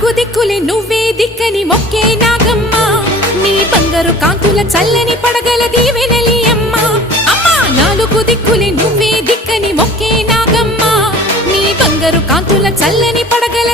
నాలుగు దిక్కులే నువ్వే దిక్కని మొక్కే నాగమ్మ నీ బంగారు కాంతుల చల్లని పడగల దీవెనలి అమ్మ అమ్మా నాలుగు దిక్కులే నువ్వే దిక్కని మొక్కే నాగమ్మ నీ బంగారు కాంతుల చల్లని పడగల